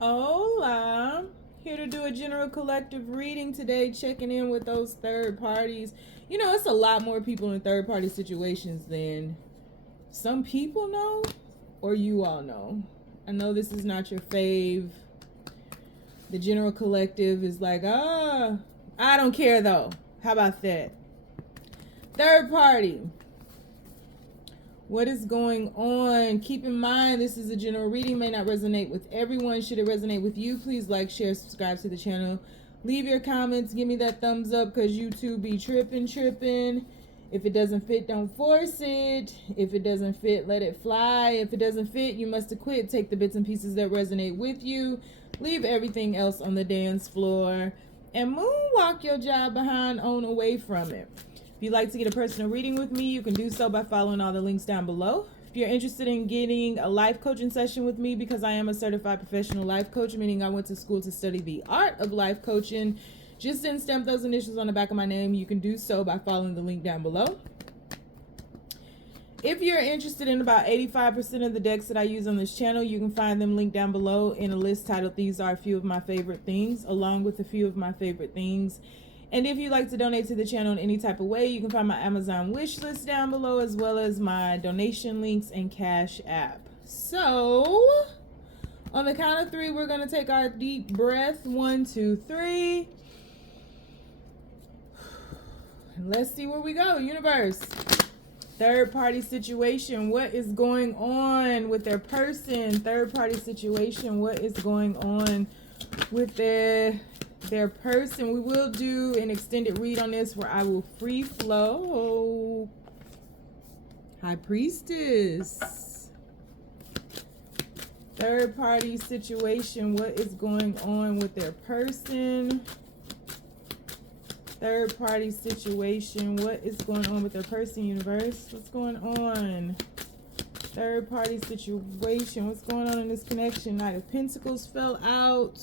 Hola. Here to do a general collective reading today, checking in with those third parties. You know, it's a lot more people in third party situations than some people know or you all know. I know this is not your fave. The general collective is like, I don't care though. How about that? Third party. What is going on? Keep in mind, this is a general reading, may not resonate with everyone. Should it resonate with you, please like, share, subscribe to the channel. Leave your comments. Give me that thumbs up because YouTube be tripping. If it doesn't fit, don't force it. If it doesn't fit, let it fly. If it doesn't fit, you must have quit. Take the bits and pieces that resonate with you. Leave everything else on the dance floor. And moonwalk your job behind on away from it. If you'd like to get a personal reading with me, you can do so by following all the links down below. If you're interested in getting a life coaching session with me, because I am a certified professional life coach, meaning I went to school to study the art of life coaching, just didn't stamp those initials on the back of my name. You can do so by following the link down below. If you're interested in about 85% of the decks that I use on this channel, you can find them linked down below in a list titled These Are a Few of My Favorite Things, along with a few of my favorite things. And if you'd like to donate to the channel in any type of way, you can find my Amazon wish list down below, as well as my donation links and Cash App. So, on the count of three, we're going to take our deep breath. 1, 2, 3. And let's see where we go. Universe. Third party situation. What is going on with their person? Third party situation. What is going on with their person? We will do an extended read on this where I will free flow. High Priestess. Third party situation. What is going on with their person? Third party situation. What is going on with their person, universe? What's going on? Third party situation. What's going on in this connection? Knight of Pentacles fell out.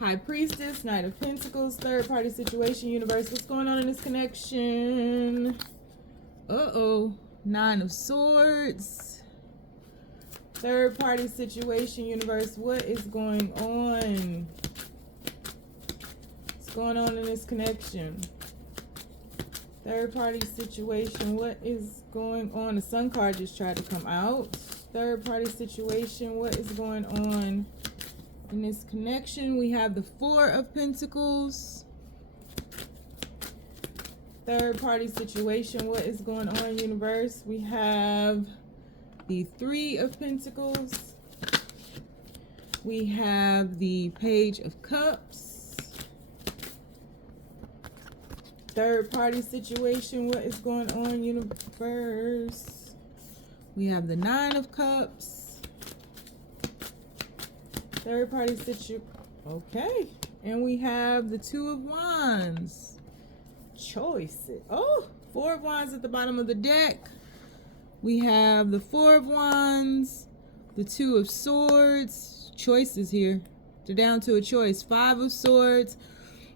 High Priestess, Knight of Pentacles, third party situation, universe. What's going on in this connection? Nine of Swords. Third party situation, universe. What is going on? What's going on in this connection? Third party situation. What is going on? The Sun card just tried to come out. Third party situation. What is going on in this connection? We have the Four of Pentacles. Third party situation. What is going on, universe? We have the Three of Pentacles. We have the Page of Cups. Third party situation. What is going on, universe? We have the Nine of Cups. Third party situation. Okay. And we have the Two of Wands. Choices. Four of Wands at the bottom of the deck. We have the Four of Wands, the Two of Swords. Choices here. They're down to a choice. Five of Swords.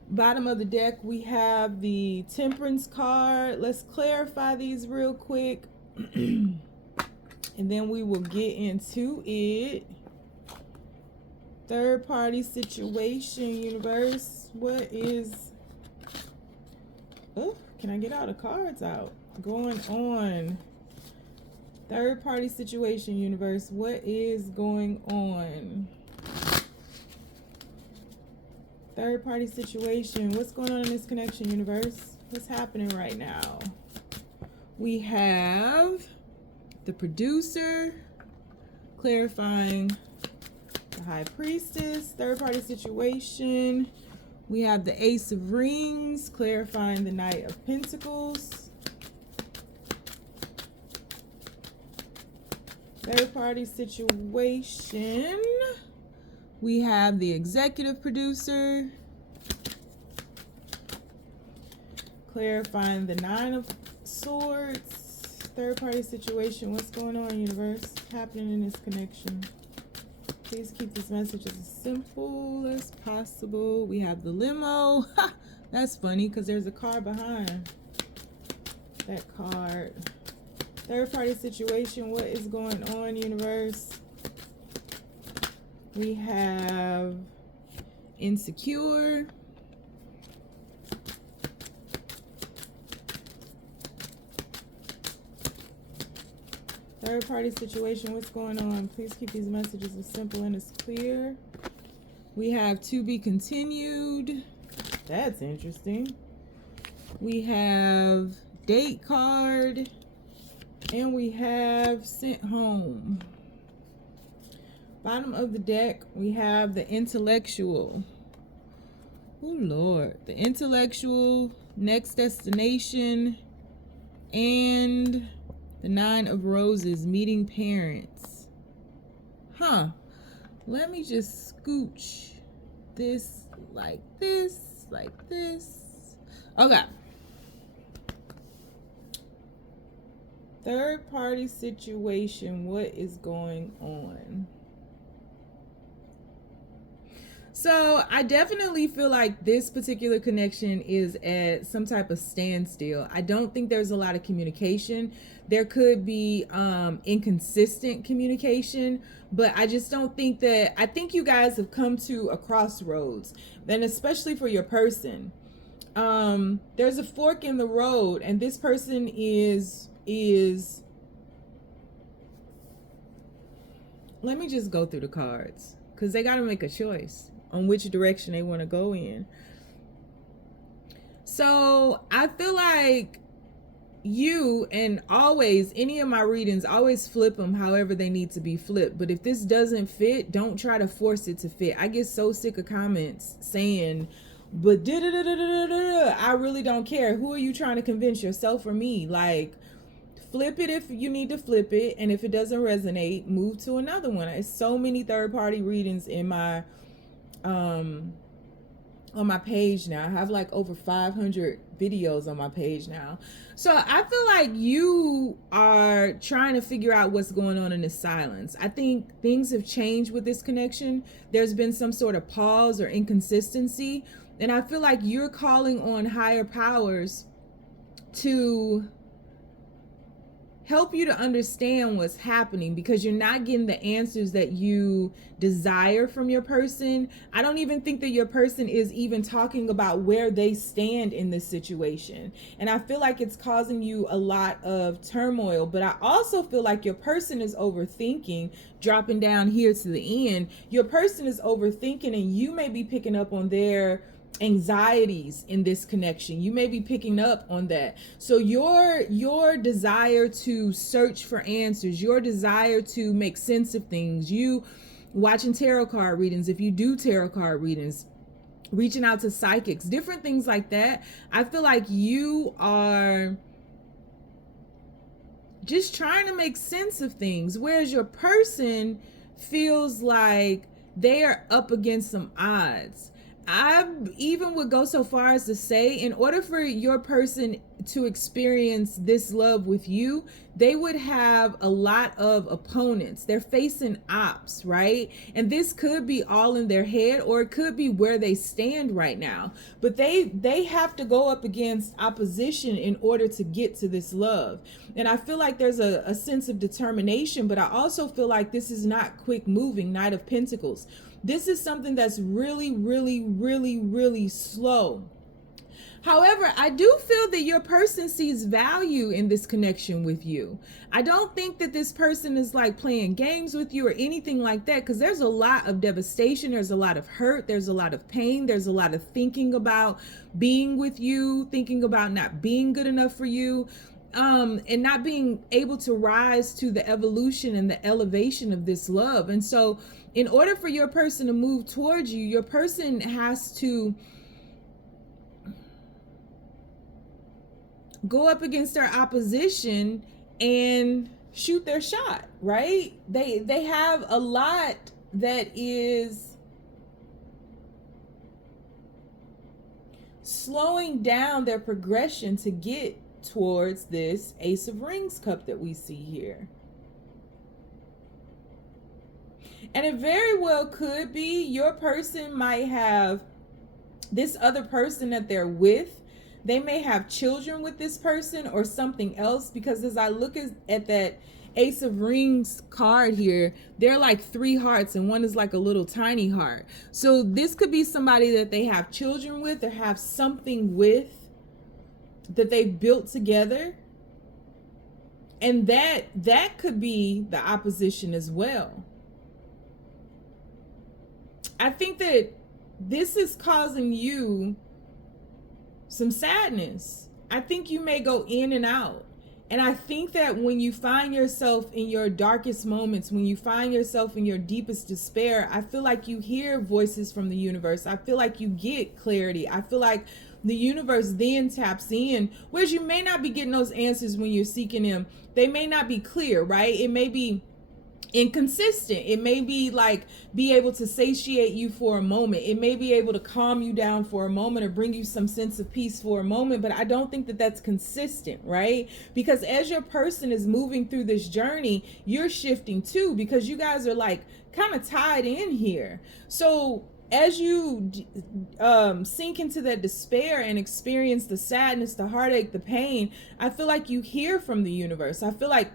Bottom of the deck, we have the Temperance card. Let's clarify these real quick. And then we will get into it. Third party situation, universe. What is... can I get all the cards out? Going on. Third party situation, universe. What is going on? Third party situation. What's going on in this connection, universe? What's happening right now? We have the Producer, clarifying the High Priestess. Third party situation. We have the Ace of Rings, clarifying the Knight of Pentacles. Third party situation. We have the Executive Producer, clarifying the Nine of Swords. Third party situation. What's going on, universe? Happening in this connection? Please keep this message as simple as possible. We have the Limo. That's funny because there's a card behind that card. Third party situation, what is going on, universe? We have insecure. Third party situation, what's going on? Please keep these messages as simple and as clear. We have to be continued. That's interesting. We have date card. And we have sent home. Bottom of the deck, we have the intellectual. Oh, Lord. The intellectual, next destination, and the 9 of roses, meeting parents. Huh. Let me just scooch this like this, like this. Okay. Third party situation, what is going on? So I definitely feel like this particular connection is at some type of standstill. I don't think there's a lot of communication. There could be inconsistent communication, but I just don't think that, I think you guys have come to a crossroads, and especially for your person. There's a fork in the road, and this person is let me just go through the cards, because they got to make a choice on which direction they want to go in. So I feel like you, and always, any of my readings, always flip them however they need to be flipped. But if this doesn't fit, don't try to force it to fit. I get so sick of comments saying, but I really don't care. Who are you trying to convince, yourself or me? Like, flip it if you need to flip it, and if it doesn't resonate, move to another one. It's so many third-party readings in my on my page now. I have like over 500 videos on my page now. So I feel like you are trying to figure out what's going on in this silence. I think things have changed with this connection. There's been some sort of pause or inconsistency, and I feel like you're calling on higher powers to help you to understand what's happening, because you're not getting the answers that you desire from your person. I don't even think that your person is even talking about where they stand in this situation. And I feel like it's causing you a lot of turmoil, but I also feel like your person is overthinking. Dropping down here to the end, your person is overthinking, and you may be picking up on their anxieties in this connection. You may be picking up on that. So your desire to search for answers, your desire to make sense of things, you watching tarot card readings, if you do tarot card readings, reaching out to psychics, different things like that. I feel like you are just trying to make sense of things, whereas your person feels like they are up against some odds. I even would go so far as to say, in order for your person to experience this love with you, they would have a lot of opponents. They're facing ops, right? And this could be all in their head, or it could be where they stand right now. But they have to go up against opposition in order to get to this love. And I feel like there's a sense of determination, but I also feel like this is not quick moving. Knight of Pentacles. This is something that's really, really, really, really slow. However, I do feel that your person sees value in this connection with you. I don't think that this person is like playing games with you or anything like that, because there's a lot of devastation, there's a lot of hurt, there's a lot of pain, there's a lot of thinking about being with you, thinking about not being good enough for you, and not being able to rise to the evolution and the elevation of this love. And so in order for your person to move towards you, your person has to go up against their opposition and shoot their shot, right? They have a lot that is slowing down their progression to get towards this Ace of Rings cup that we see here. And it very well could be your person might have this other person that they're with they may have children with this person or something else, because as I look at that Ace of Rings card here, there are like 3 hearts and one is like a little tiny heart. So this could be somebody that they have children with or have something with that they built together. And that could be the opposition as well. I think that this is causing you some sadness. I think you may go in and out. And I think that when you find yourself in your darkest moments, when you find yourself in your deepest despair, I feel like you hear voices from the universe. I feel like you get clarity. I feel like the universe then taps in, whereas you may not be getting those answers when you're seeking them. They may not be clear, right? It may be inconsistent. It may be like be able to satiate you for a moment. It may be able to calm you down for a moment or bring you some sense of peace for a moment, but I don't think that that's consistent, right? Because as your person is moving through this journey, you're shifting too, because you guys are like kind of tied in here. So as you sink into that despair and experience the sadness, the heartache, the pain, I feel like you hear from the universe. I feel like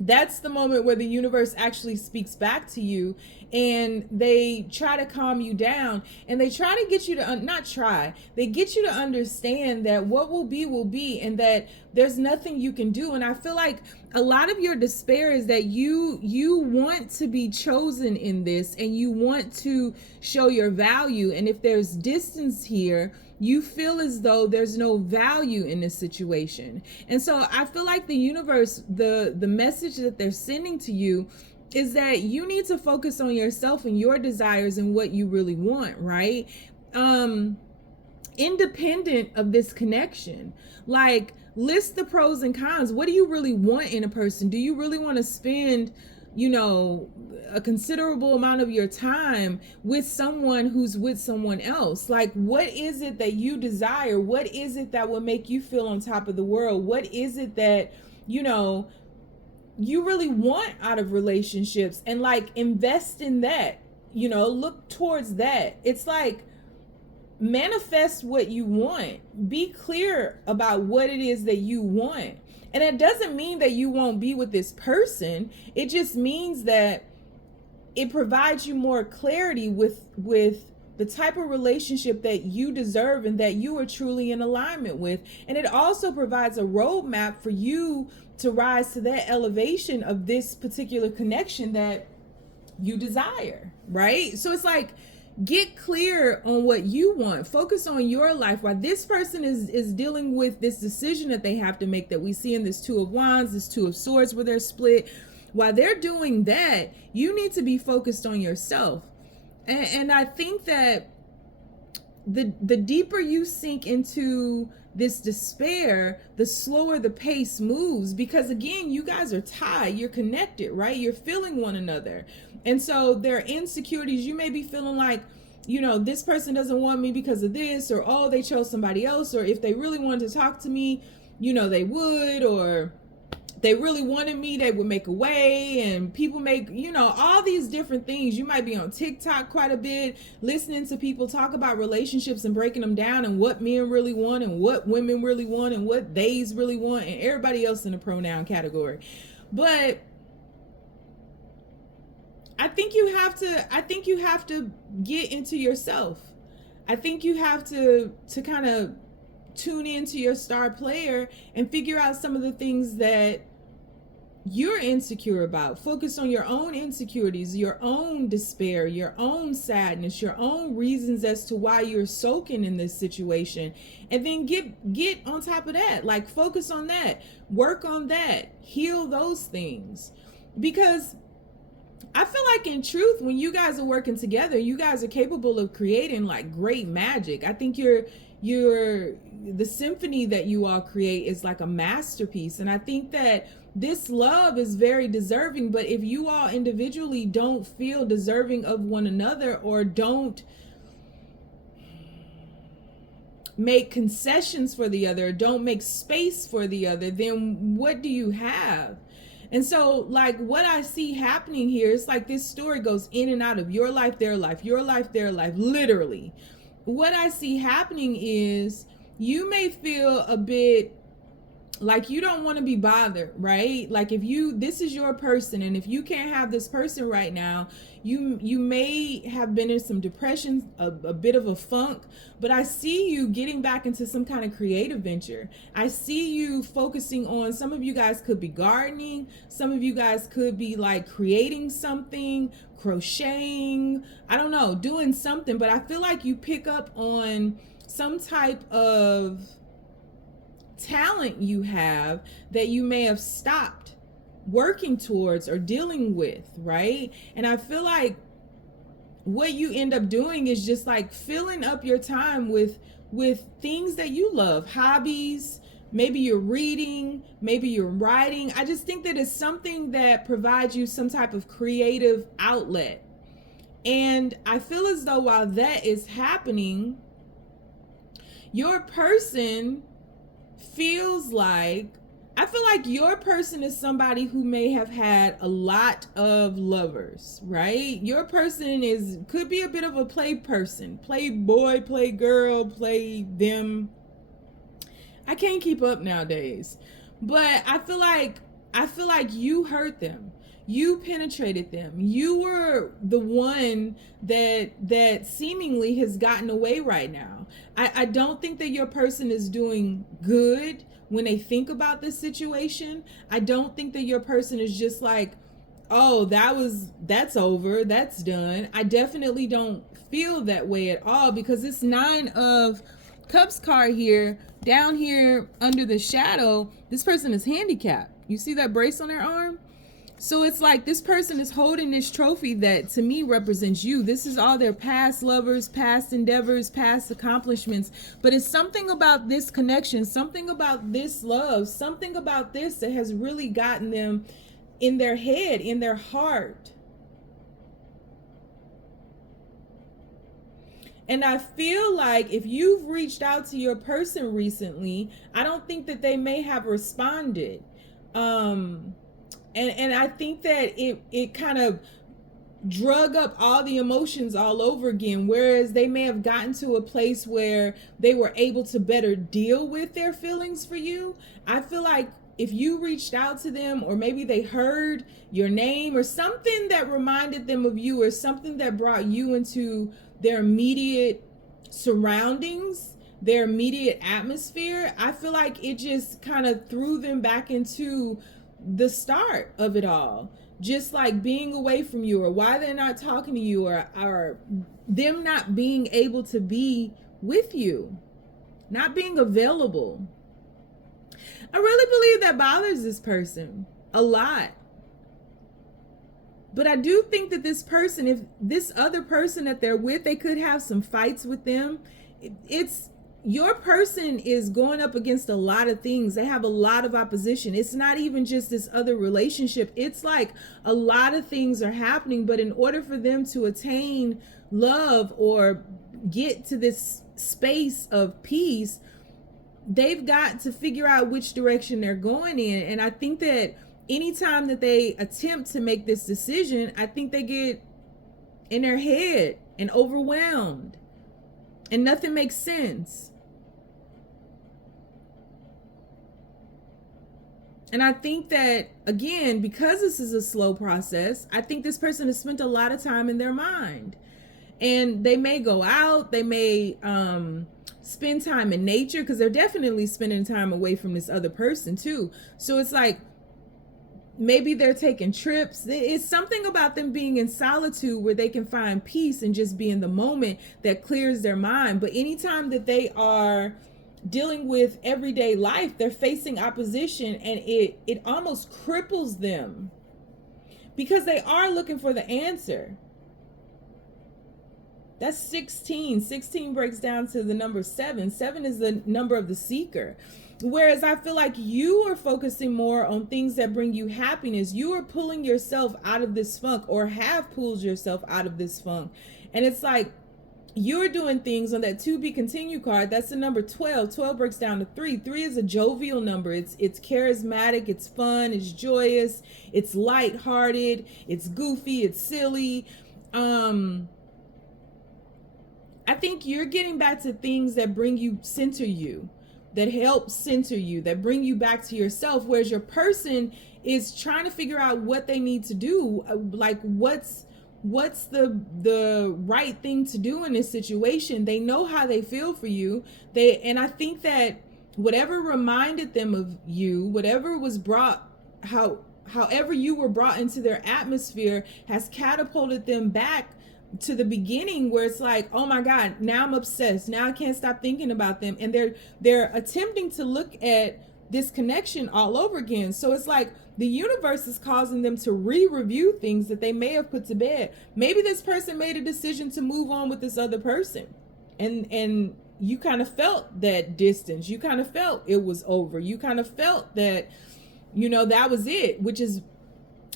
that's the moment where the universe actually speaks back to you, and they try to calm you down, and they try to get you to they get you to understand that what will be, and that there's nothing you can do. And I feel like a lot of your despair is that you want to be chosen in this, and you want to show your value. And if there's distance here, you feel as though there's no value in this situation. And so I feel like the universe, the message that they're sending to you is that you need to focus on yourself and your desires and what you really want, right? Independent of this connection. Like, list the pros and cons. What do you really want in a person? Do you really want to spend, you know, a considerable amount of your time with someone who's with someone else? Like, what is it that you desire? What is it that will make you feel on top of the world? What is it that, you know, you really want out of relationships? And like, invest in that, you know, look towards that. It's like, manifest what you want. Be clear about what it is that you want. And it doesn't mean that you won't be with this person. It just means that it provides you more clarity with the type of relationship that you deserve and that you are truly in alignment with. And it also provides a roadmap for you to rise to that elevation of this particular connection that you desire, right? So it's like, get clear on what you want. Focus on your life. While this person is dealing with this decision that they have to make, that we see in this Two of Wands, this Two of Swords where they're split, while they're doing that, you need to be focused on yourself. And I think that the deeper you sink into this despair, the slower the pace moves, because again, you guys are tied, you're connected, right? You're feeling one another. And so there are insecurities. You may be feeling like, you know, this person doesn't want me because of this, or, oh, they chose somebody else, or if they really wanted to talk to me, you know, they would, or they really wanted me, they would make a way. And people make, you know, all these different things. You might be on TikTok quite a bit, listening to people talk about relationships and breaking them down, and what men really want and what women really want and what theys really want, and everybody else in the pronoun category. But I think you have to get into yourself. I think you have to kind of tune into your star player and figure out some of the things that you're insecure about. Focus on your own insecurities, your own despair, your own sadness, your own reasons as to why you're soaking in this situation. And then get on top of that. Like, focus on that, work on that, heal those things. Because I feel like, in truth, when you guys are working together, you guys are capable of creating like great magic. I think the symphony that you all create is like a masterpiece. And I think that this love is very deserving. But if you all individually don't feel deserving of one another, or don't make concessions for the other, don't make space for the other, then what do you have? And so, like, what I see happening here is like this story goes in and out of your life, their life, your life, their life, literally. What I see happening is you may feel a bit like you don't want to be bothered, right? Like if this is your person, and if you can't have this person right now, you may have been in some depression, a bit of a funk, but I see you getting back into some kind of creative venture. I see you focusing on, some of you guys could be gardening, some of you guys could be like creating something, crocheting, I don't know, doing something, but I feel like you pick up on some type of talent you have that you may have stopped working towards or dealing with, right? And I feel like what you end up doing is just like filling up your time with things that you love, hobbies. Maybe you're reading, maybe you're writing. I just think that it's something that provides you some type of creative outlet. And I feel as though while that is happening, your person feels like, I feel like your person is somebody who may have had a lot of lovers, right? Your person could be a bit of a play person, play boy, play girl, play them. I can't keep up nowadays, but I feel like you hurt them. You penetrated them. You were the one that seemingly has gotten away right now. I don't think that your person is doing good when they think about this situation. I don't think that your person is just like, oh, that's over, that's done. I definitely don't feel that way at all, because this 9 of Cups card here, down here under the shadow, this person is handicapped. You see that brace on their arm? So it's like this person is holding this trophy that to me represents you. This is all their past lovers, past endeavors, past accomplishments. But it's something about this connection, something about this love, something about this that has really gotten them in their head, in their heart. And I feel like if you've reached out to your person recently, I don't think that they may have responded. And I think that it kind of drug up all the emotions all over again, whereas they may have gotten to a place where they were able to better deal with their feelings for you. I feel like if you reached out to them, or maybe they heard your name or something that reminded them of you, or something that brought you into their immediate surroundings, their immediate atmosphere, I feel like it just kind of threw them back into the start of it all, just like being away from you, or why they're not talking to you, or them not being able to be with you, not being available. I really believe that bothers this person a lot. But I do think that this person, if this other person that they're with, they could have some fights with them. It's your person is going up against a lot of things. They have a lot of opposition. It's not even just this other relationship. It's like a lot of things are happening, but in order for them to attain love or get to this space of peace, they've got to figure out which direction they're going in. And I think that anytime that they attempt to make this decision, I think they get in their head and overwhelmed, and nothing makes sense. And I think that, again, because this is a slow process, I think this person has spent a lot of time in their mind. And they may go out, they may spend time in nature, because they're definitely spending time away from this other person too. So it's like, maybe they're taking trips. It's something about them being in solitude where they can find peace and just be in the moment that clears their mind. But anytime that they are dealing with everyday life, they're facing opposition, and it almost cripples them, because they are looking for the answer. That's 16. 16 breaks down to the number 7. 7 is the number of the seeker. Whereas I feel like you are focusing more on things that bring you happiness. You are pulling yourself out of this funk, or have pulled yourself out of this funk. And it's like you're doing things on that to be continued card. That's the number 12. 12 breaks down to 3. 3 is a jovial number. It's charismatic, it's fun, it's joyous, it's lighthearted, it's goofy, it's silly. I think you're getting back to things that bring you, center you, that help center you, that bring you back to yourself, whereas your person is trying to figure out what they need to do, like what's the right thing to do in this situation. They know how they feel for you. And I think that whatever reminded them of you, whatever was brought, however you were brought into their atmosphere, has catapulted them back to the beginning, where it's like, oh my God, now I'm obsessed. Now I can't stop thinking about them. And they're attempting to look at this connection all over again. So it's like the universe is causing them to re-review things that they may have put to bed. Maybe this person made a decision to move on with this other person, and you kind of felt that distance. You kind of felt it was over. You kind of felt that, you know, that was it, which is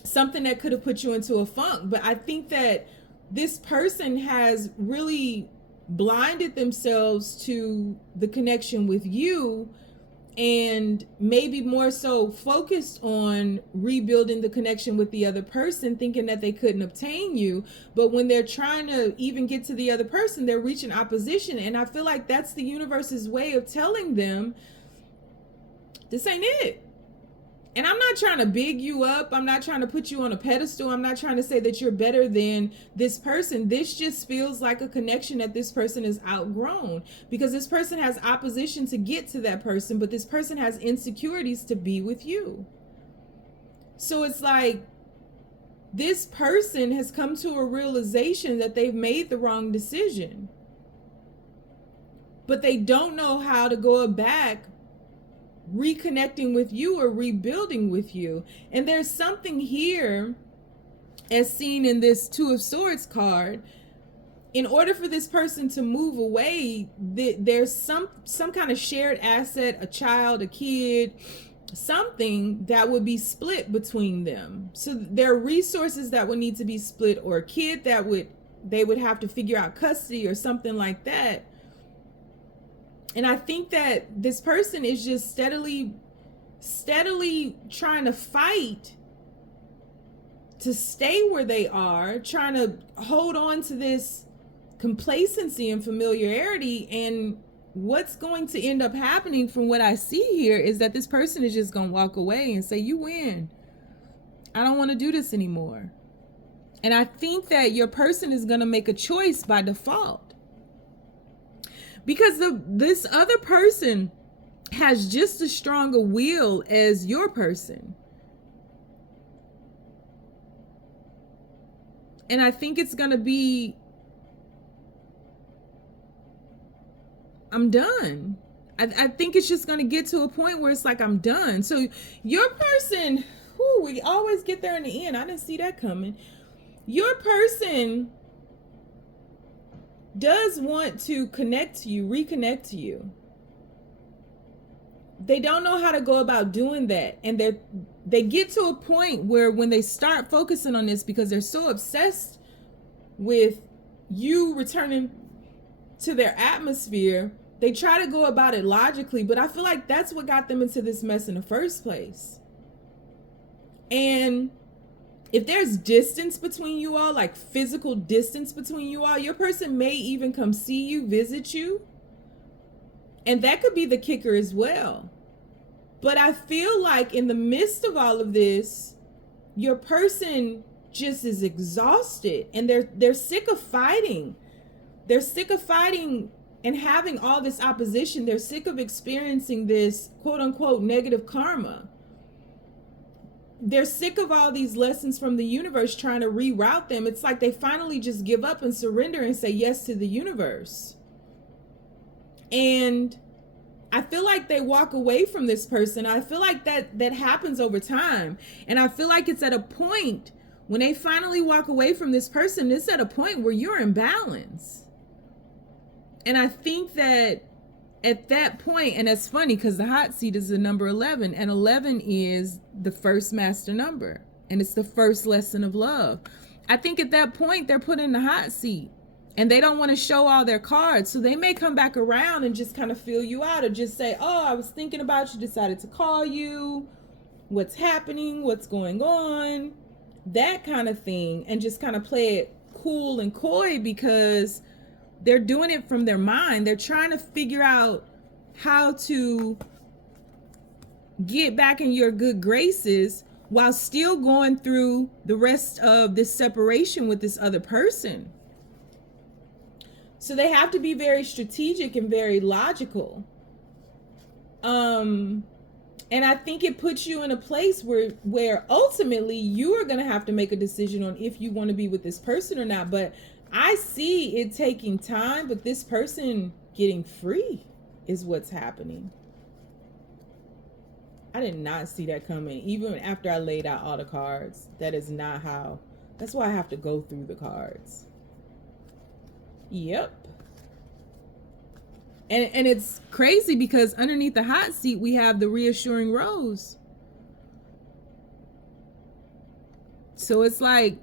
something that could have put you into a funk. But I think that this person has really blinded themselves to the connection with you, and maybe more so focused on rebuilding the connection with the other person, thinking that they couldn't obtain you. But when they're trying to even get to the other person, they're reaching opposition. And I feel like that's the universe's way of telling them, this ain't it. And I'm not trying to big you up. I'm not trying to put you on a pedestal. I'm not trying to say that you're better than this person. This just feels like a connection that this person is outgrown, because this person has opposition to get to that person, but this person has insecurities to be with you. So it's like this person has come to a realization that they've made the wrong decision, but they don't know how to go back reconnecting with you or rebuilding with you. And there's something here, as seen in this Two of Swords card. In order for this person to move away, there's some kind of shared asset, a child, a kid, something that would be split between them. So there are resources that would need to be split, or a kid that they would have to figure out custody or something like that. And I think that this person is just steadily trying to fight to stay where they are, trying to hold on to this complacency and familiarity. And what's going to end up happening, from what I see here, is that this person is just going to walk away and say, you win. I don't want to do this anymore. And I think that your person is going to make a choice by default, because this other person has just as strong a will as your person. And I think it's going to be, I'm done. I think it's just going to get to a point where it's like, I'm done. So your person, we always get there in the end. I didn't see that coming. Your person does want to connect to you, reconnect to you. They don't know how to go about doing that. And they get to a point where when they start focusing on this, because they're so obsessed with you returning to their atmosphere, they try to go about it logically. But I feel like that's what got them into this mess in the first place. And if there's distance between you all, like physical distance between you all, your person may even come see you, visit you. And that could be the kicker as well. But I feel like in the midst of all of this, your person just is exhausted, and they're sick of fighting. They're sick of fighting and having all this opposition. They're sick of experiencing this quote unquote negative karma. They're sick of all these lessons from the universe trying to reroute them. It's like they finally just give up and surrender and say yes to the universe. And I feel like they walk away from this person. I feel like that happens over time. And I feel like it's at a point when they finally walk away from this person, it's at a point where you're in balance. And I think that at that point, and it's funny because the hot seat is the number 11, and 11 is the first master number, and it's the first lesson of love. I think at that point they're put in the hot seat, and they don't want to show all their cards, so they may come back around and just kind of feel you out, or just say, oh, I was thinking about you, decided to call you, what's happening, what's going on, that kind of thing, and just kind of play it cool and coy, because they're doing it from their mind. They're trying to figure out how to get back in your good graces while still going through the rest of this separation with this other person. So they have to be very strategic and very logical. And I think it puts you in a place where ultimately you are going to have to make a decision on if you want to be with this person or not. But I see it taking time, but this person getting free is what's happening. I did not see that coming. Even after I laid out all the cards, that is not how. That's why I have to go through the cards. Yep. And it's crazy because underneath the hot seat, we have the reassuring rose. So it's like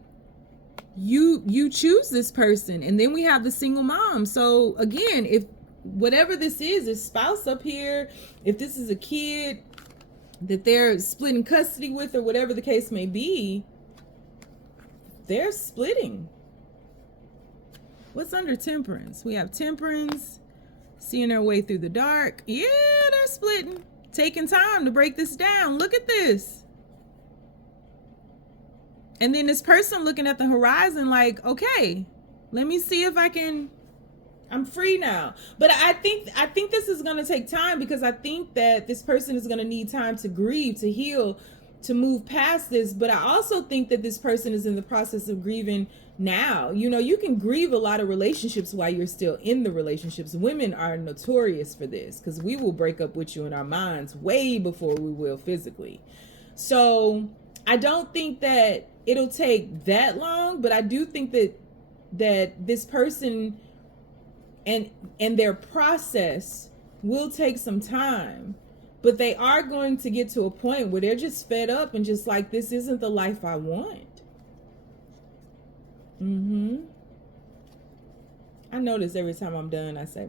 you choose this person, and then we have the single mom. So again, if whatever this is spouse up here, if this is a kid that they're splitting custody with or whatever the case may be, they're splitting. What's under temperance? We have temperance, seeing their way through the dark. Yeah, they're splitting, taking time to break this down. Look at this. And then this person looking at the horizon like, okay, let me see if I'm free now. But I think this is going to take time, because I think that this person is going to need time to grieve, to heal, to move past this. But I also think that this person is in the process of grieving now. You know, you can grieve a lot of relationships while you're still in the relationships. Women are notorious for this, because we will break up with you in our minds way before we will physically. So I don't think that it'll take that long, but I do think that this person and their process will take some time, but they are going to get to a point where they're just fed up and just like, this isn't the life I want. I notice every time I'm done, I say,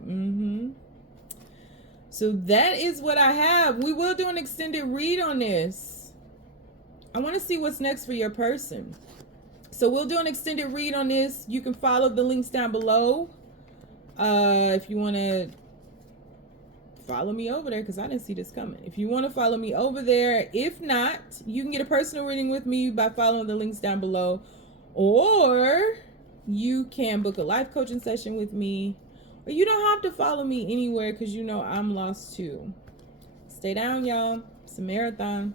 So that is what I have. We will do an extended read on this. I want to see what's next for your person. So we'll do an extended read on this. You can follow the links down below. If you want to follow me over there, because I didn't see this coming. If you want to follow me over there. If not, you can get a personal reading with me by following the links down below. Or you can book a life coaching session with me. Or you don't have to follow me anywhere, because you know I'm lost too. Stay down, y'all. It's a marathon.